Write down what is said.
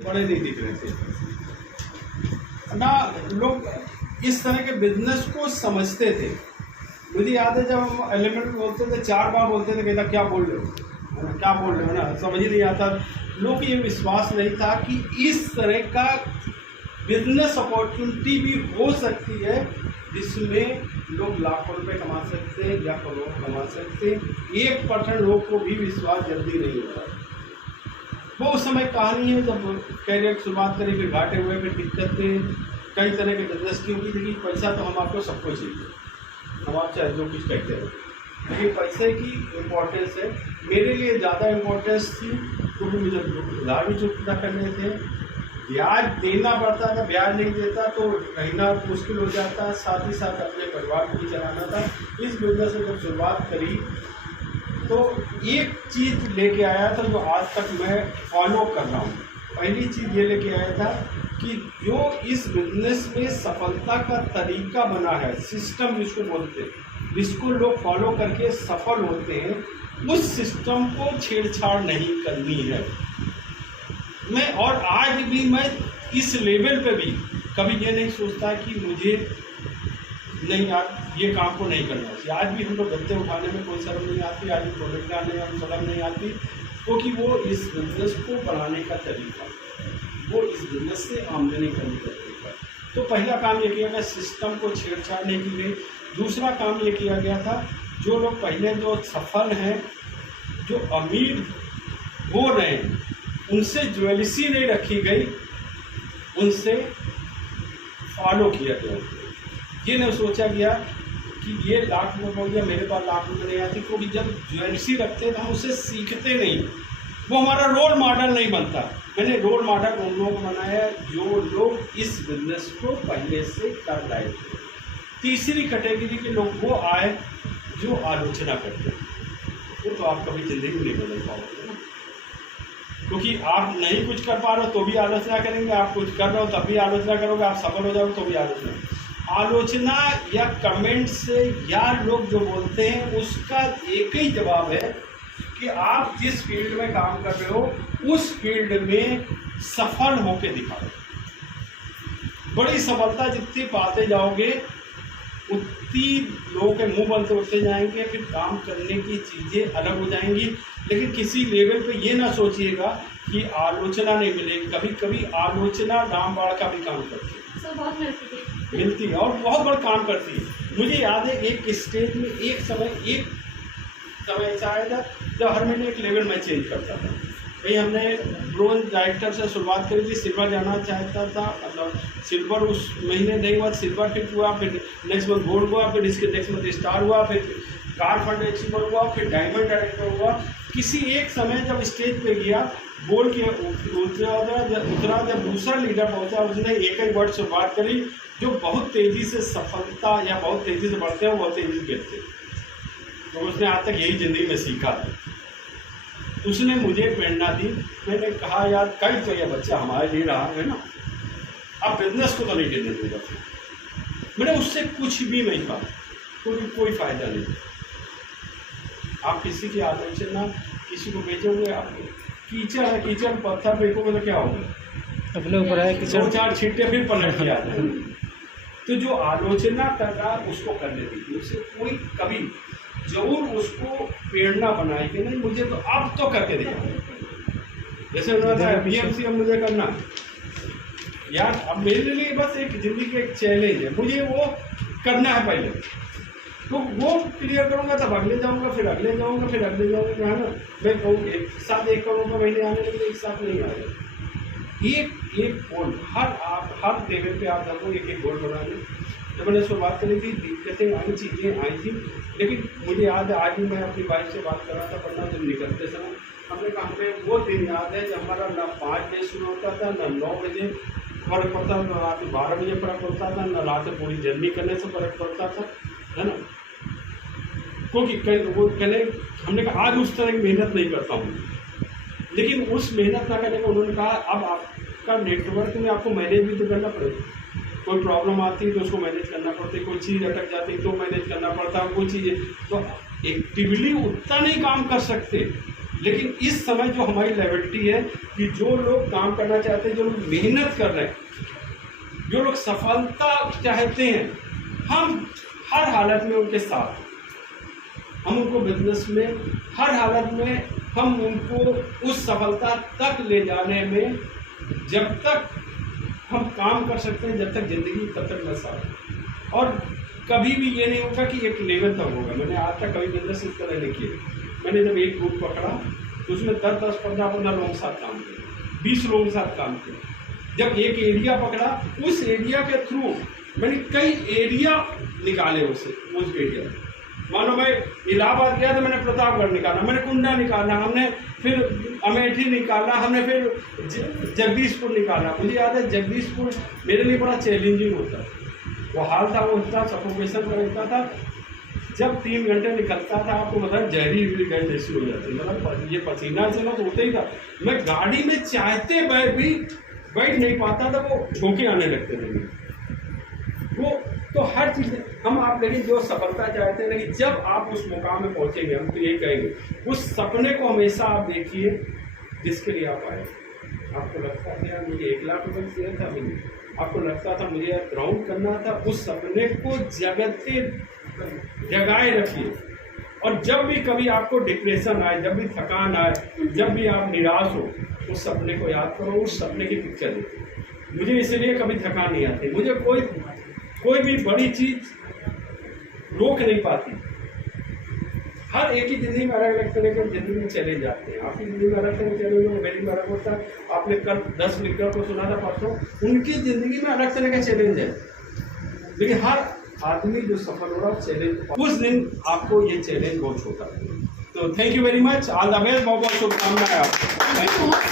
बड़े नहीं दिख रहे थे ना। लोग इस तरह के बिजनेस को समझते थे। मुझे याद है जब हम एलिमेंट बोलते थे 4 बार बोलते थे, कहता क्या बोल रहे हो, है ना, क्या बोल रहे हो ना, समझ ही नहीं आता। लोग को ये विश्वास नहीं था कि इस तरह का बिजनेस अपॉर्चुनिटी भी हो सकती है जिसमें लोग लाखों रुपए कमा सकते हैं या करोड़ कमा सकते हैं। 1% लोग को भी विश्वास जल्दी नहीं होता। वो उस समय कहानी है जब कैरियर की शुरुआत करी, फिर घाटे हुए, फिर दिक्कतें, कई तरह के बिजनेस की होगी। लेकिन पैसा तो हम आपको सबको चाहिए, हम आप चाहे जो कुछ कहते हो, लेकिन पैसे की इम्पोर्टेंस है। मेरे लिए ज़्यादा इम्पोर्टेंस थी क्योंकि मुझे उधार भी चुकता करने थे, ब्याज देना पड़ता था, ब्याज नहीं देता तो रहना मुश्किल हो जाता, साथ ही साथ अपने परिवार को भी चलाना था। इस बिजनेस में जब शुरुआत करी तो एक चीज़ लेके आया था जो आज तक मैं फॉलो कर रहा हूँ। पहली चीज़ ये लेके आया था कि जो इस बिजनेस में सफलता का तरीका बना है, सिस्टम जिसको बोलते हैं, जिसको लोग फॉलो करके सफल होते हैं, उस सिस्टम को छेड़छाड़ नहीं करनी है। मैं और आज भी मैं इस लेवल पे भी कभी ये नहीं सोचता कि मुझे नहीं यार ये काम को नहीं करना चाहिए। आज भी हम लोग गद्दे उठाने में कोई शर्म नहीं आती, आज भी प्रोडक्ट डालने में शर्म नहीं आती, क्योंकि वो इस बिजनेस को बढ़ाने का तरीका, वो इस बिजनेस से आमदनी करने का तरीका। तो पहला काम ये किया गया, सिस्टम को छेड़छाड़ नहीं की गई। दूसरा काम ये किया गया था, जो लोग पहले जो सफल हैं, जो अमीर हो रहे हैं, उनसे ज्वेलसी नहीं रखी गई, उनसे फॉलो किया गया। ये नहीं सोचा गया कि ये लाख रुपये बोल दिया, मेरे पास लाख रुपये नहीं आती, क्योंकि जब ज्वेलसी रखते हैं तो हम उससे सीखते नहीं, वो हमारा रोल मॉडल नहीं बनता। मैंने रोल मॉडल उन लोगों को बनाया जो लोग इस बिजनेस को पहले से कर रहे थे। तीसरी कैटेगरी के लोग वो आए जो आलोचना करते हैं, वो तो आप कभी जिंदगी में नहीं बदल पाओगे ना, क्योंकि आप नहीं कुछ कर पा रहे हो तो भी आलोचना करेंगे, आप कुछ कर रहे हो तब भी आलोचना करोगे, आप सफल हो जाओगे तो भी आलोचना या कमेंट से या लोग जो बोलते हैं उसका एक ही जवाब है कि आप जिस फील्ड में काम कर रहे हो उस फील्ड में सफल होके दिखाओ। बड़ी सफलता जितनी पाते जाओगे उतनी लोगों के मुंह बनते उठते जाएंगे, फिर काम करने की चीज़ें अलग हो जाएंगी। लेकिन किसी लेवल पे ये ना सोचिएगा कि आलोचना नहीं मिलेगी। कभी कभी आलोचना दाम बाढ़ का भी काम करती है, मिलती है और बहुत बड़ा काम करती है। मुझे याद है एक स्टेज में एक समय ऐसा आया था जब हर महीने एक लेवल मैं चेंज करता था। भाई हमने ब्रोंज डायरेक्टर से शुरुआत करी थी, सिल्वर जाना चाहता था, मतलब सिल्वर उस महीने नहीं हुआ, सिल्वर फिर हुआ, फिर नेक्स्ट मंथ गोल्ड हुआ, फिर इसके नेक्स्ट मंथ स्टार हुआ, फिर कार फंड अचीवर हुआ, फिर डायमंड डायरेक्टर हुआ। किसी एक समय जब स्टेज पे गया, बोल के उतरा, जब दूसरा लीडर पहुंचा उसने एक ही वर्ड शुरुआत करी, जो बहुत तेज़ी से सफलता या बहुत तेज़ी से बढ़ते हैं, बहुत तेज़ी से गिरते हैं। तो उसने आज तक यही ज़िंदगी में सीखा था, उसने मुझे प्रेरणा दी। मैंने कहा यार कई तो ये बच्चा हमारे लिए रहा है ना, अब बिजनेस को तो नहीं गिरने दूंगा। मैंने उससे कुछ भी नहीं कहा, कोई फ़ायदा नहीं। आप किसी की आलोचना, किसी को बेचोगे, आप कीचड़ है, कीचड़ पत्थर फेंकोगे तो क्या होगा, अपने ऊपर है कीचड़, 2-4 छींटे फिर पलट के आ जाए। तो जो आलोचना कर रहा उसको करने दीजिए, उसे कोई कभी जरूर उसको प्रेरणा बनाए कि नहीं मुझे तो अब तो करके दिखाओ। जैसे उन्होंने कहा BMC अब मुझे करना यार, अब मेरे लिए बस एक जिंदगी का एक चैलेंज है, मुझे वो करना है पहले, तो वो क्लियर करूँगा तब अगले जाऊँगा, फिर अगले जाऊँगा, फिर अगले जाऊँगा, है ना। मैं कहूँ एक साथ 1 करोड़ का महीने आने लगे, एक साथ नहीं आएगा। एक गोल हर लेवल पे आप सबको एक गोल बना लें। जब मैंने शुरुआत करी थी दिक्कतें आई, चीज़ें आई थी, लेकिन मुझे याद है आज भी मैं अपनी वाइफ से बात कर रहा था, पढ़ना जब निकलते समय हमने कहा हमें वो दिन याद है जब हमारा ना 5 बजे शुरू होता था, ना 9 बजे फर्क पड़ता था, ना रात 12 बजे फर्क पड़ता था, ना रात पूरी जर्नी करने से फर्क पड़ता था, है ना। क्योंकि वो कहने हमने कहा आज उस तरह की मेहनत नहीं करता हूँ, लेकिन उस मेहनत ना करने का उन्होंने कहा अब आपका नेटवर्क में आपको मैनेज भी तो करना पड़ेगा। कोई प्रॉब्लम आती है तो उसको मैनेज करना पड़ता है, कोई चीज़ अटक जाती है तो मैनेज करना पड़ता है, कोई चीज़ तो एक्टिवली उतना नहीं काम कर सकते लेकिन इस समय जो हमारी लेवलिटी है कि जो लोग काम करना चाहते हैं, जो लोग मेहनत कर रहे हैं, जो लोग सफलता चाहते हैं, हम हर हालत में उनके साथ, हम उनको बिजनेस में हर हालत में हम उनको उस सफलता तक ले जाने में जब तक हम काम कर सकते हैं, जब तक जिंदगी तब तक मैं साथ। और कभी भी ये नहीं होगा कि एक लेवल तक होगा। मैंने आज तक कभी बिजनेस इस तरह नहीं किया। मैंने जब एक ग्रुप पकड़ा तो उसमें 10-10, 15-15 लोगों के साथ काम किया, 20 लोगों के साथ काम किया। जब एक एरिया पकड़ा, उस एरिया के थ्रू मैंने कई एरिया निकाले उस एरिया में। मानो मैं इलाहाबाद गया तो मैंने प्रतापगढ़ निकाला, मैंने कुंडा निकाला, हमने फिर अमेठी निकाला, हमने फिर जगदीशपुर निकाला। मुझे याद है जगदीशपुर मेरे लिए बड़ा चैलेंजिंग होता है। वो हाल था, वो इतना सफोकेशन में रहता था, जब 3 घंटे निकलता था आपको मतलब जहरीली गैस जैसी हो जाती, मतलब ये पसीना से ना तो होता ही था। मैं गाड़ी में चाहते भी बैठ नहीं पाता था, वो झोंके आने लगते थे वो। तो हर चीज़ हम आप, लेकिन जो सफलता चाहते हैं, लेकिन जब आप उस मुकाम में पहुंचेंगे, हम तो यही कहेंगे, उस सपने को हमेशा आप देखिए जिसके लिए आप आए। आपको लगता था यार मुझे 1 लाख रुपये चाहिए था, मुझे आपको लगता था मुझे ग्राउंड करना था, उस सपने को जगाए रखिए। और जब भी कभी आपको डिप्रेशन आए, जब भी थकान आए, जब भी आप निराश हो, उस सपने को याद करो, उस सपने की पिक्चर देखो। मुझे इसलिए कभी थकान नहीं आती, मुझे कोई भी बड़ी चीज रोक नहीं पाती। हर एक ही जिंदगी में अलग अलग तरह के जिंदगी में चैलेंज आते हैं। आपकी जिंदगी में अलग तरह के चैलेंज होंगे, मेरी में अलग होता है। आपने कल 10 लिखकर को सुना था परसों, उनकी जिंदगी में अलग तरह के चैलेंज है। लेकिन हर आदमी जो सफल हो रहा है चैलेंज, उस दिन आपको ये चैलेंज बहुत छोटा है। तो thank you very much, all the best, बहुत बहुत शुभकामनाएं आपको।